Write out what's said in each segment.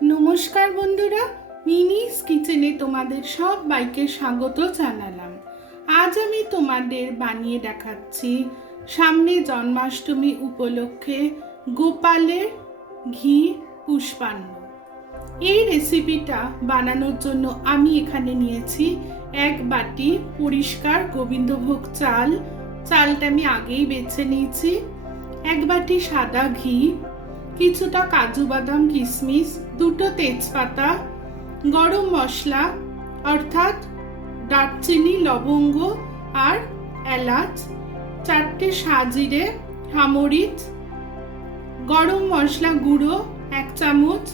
নমস্কার বন্ধুরা, মিনিস কিচেনে তোমাদের সবাইকে স্বাগত জানালাম। আজ আমি তোমাদের বানিয়ে দেখাচ্ছি সামনে জন্মাষ্টমী উপলক্ষে গোপালের ঘি পুষ্পান্ন। এই রেসিপিটা বানানোর জন্য আমি এখানে নিয়েছি 1 বাটি পরিষ্কার গোবিন্দভোগ চাল। চালটা আমি আগেই বেছে নিয়েছি। 1 বাটি সাদা ঘি, কিছুটা কাজু বাদাম কিশমিশ, 2টো তেজপাতা, গরম মশলা অর্থাৎ দারচিনি, লবঙ্গ আর এলাচ, 4টে সাজিরে, হামরিচ, গরম মশলা গুঁড়ো 1 চামচ,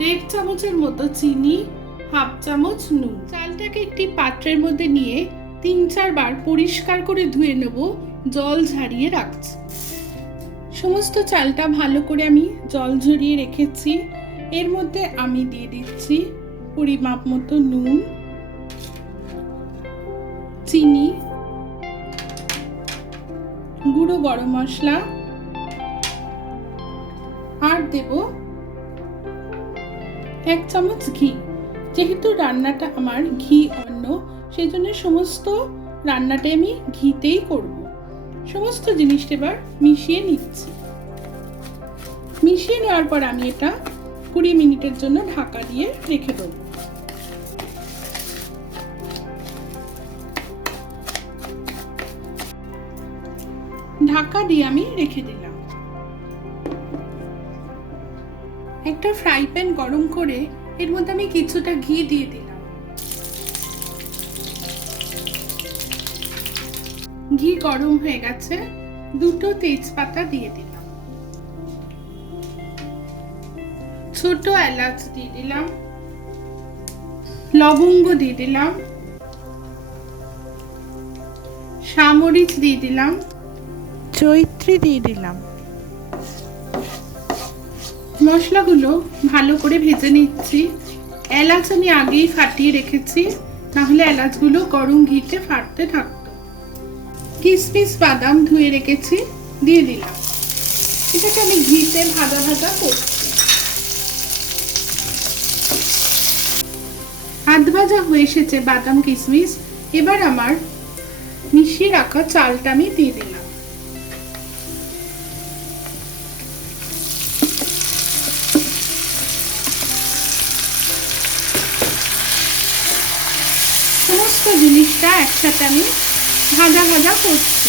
1.5 চামচের মতো চিনি, 1/2 চামচ নুন। চালটাকে একটি পাত্রের মধ্যে নিয়ে 3-4 বার পরিষ্কার করে ধুয়ে নেব, জল ঝরিয়ে রাখছি। সমস্ত চালটা ভালো করে আমি জল ঝরিয়ে রেখেছি। এর মধ্যে আমি দিয়ে দিচ্ছি পরিমাপ মতো নুন, চিনি, গুঁড়ো গরম মশলা আর দেব 1 চামচ ঘি। যেহেতু রান্নাটা আমার ঘি অন্ন, সেই জন্য সমস্ত রান্নাটা আমি ঘিতেই করব। সমস্ত জিনিসটা এবার মিশিয়ে নিচ্ছি। মিশিয়ে নেওয়ার পর আমি এটা 20 মিনিটের জন্য ঢাকা দিয়ে রেখে দেব। ঢাকা দিয়ে আমি রেখে দিলাম। একটা ফ্রাই প্যান গরম করে এর মধ্যে আমি কিছুটা ঘি দিয়ে দিলাম। ঘি গরম হয়ে গেছে, 2টো তেজপাতা দিয়ে দিলাম, ছোট এলাচ দিয়ে দিলাম, লবঙ্গ দিয়ে দিলাম, সামরিচ দিয়ে দিলাম, জয়িত্রী দিয়ে দিলাম। মশলাগুলো ভালো করে ভেজে নিচ্ছি। এলাচ আমি আগেই ফাটিয়ে রেখেছি, তাহলে এলাচগুলো গরম ঘিতে ফাটতে থাকতো। কিশমিশ বাদাম ধুয়ে রেখেছি, দিয়ে দিলাম। এটাকে আমি ঘিতে ভাজা ভাজা করছি। আধ ভাজা হয়ে এসেছে বাদাম কিশমিশ। এবার আমার মিশিয়ে রাখা চালটা আমি দিয়ে দিলাম। সমস্ত জিনিসটা একসাথে আমি ভাজা ভাজা করছি।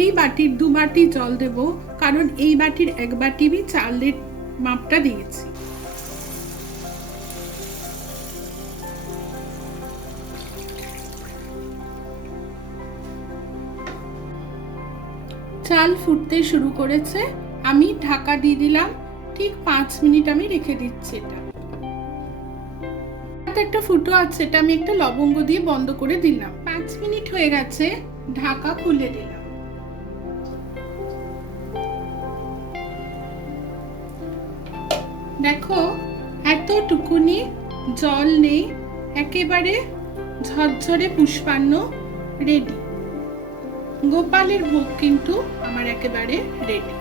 এই বাটির 2 বাটি জল দেব, কারণ এই বাটির 1 বাটি আমি চালের মাপটা দিয়েছি। চাল ফুটতে শুরু করেছে, আমি ঢাকা দিয়ে দিলাম। ঠিক 5 মিনিট আমি রেখে দিচ্ছি। এটা একটা ফুটো আছে, এটা আমি একটা লবঙ্গ দিয়ে বন্ধ করে দিলাম। 5 মিনিট হয়ে গেছে, ঢাকা খুলে দিলাম। দেখো এতটুকুনি জল নেই, একেবারে ঝরঝরে পুষ্পান্ন রেডি। গোপালের ভোগ কিন্তু আমার একেবারে রেডি।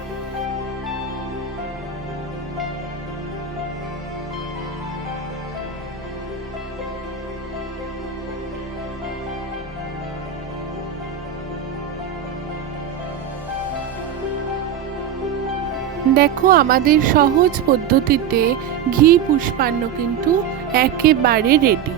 দেখো আমাদের সহজ পদ্ধতিতে ঘি পুষ্পান্ন কিন্তু একেবারে রেডি।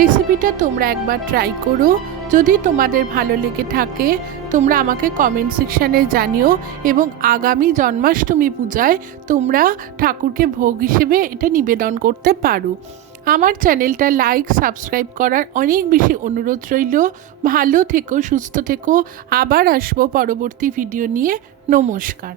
রেসিপিটা তোমরা একবার ট্রাই করো। যদি তোমাদের ভালো লেগে থাকে তোমরা আমাকে কমেন্ট সেকশানে জানিও, এবং আগামী জন্মাষ্টমী পূজায় তোমরা ঠাকুরকে ভোগ হিসেবে এটা নিবেদন করতে পারো। আমার চ্যানেলটা লাইক সাবস্ক্রাইব করার অনেক বেশি অনুরোধ রইল। ভালো থেকো, সুস্থ থেকো। আবার আসবো পরবর্তী ভিডিও নিয়ে। নমস্কার।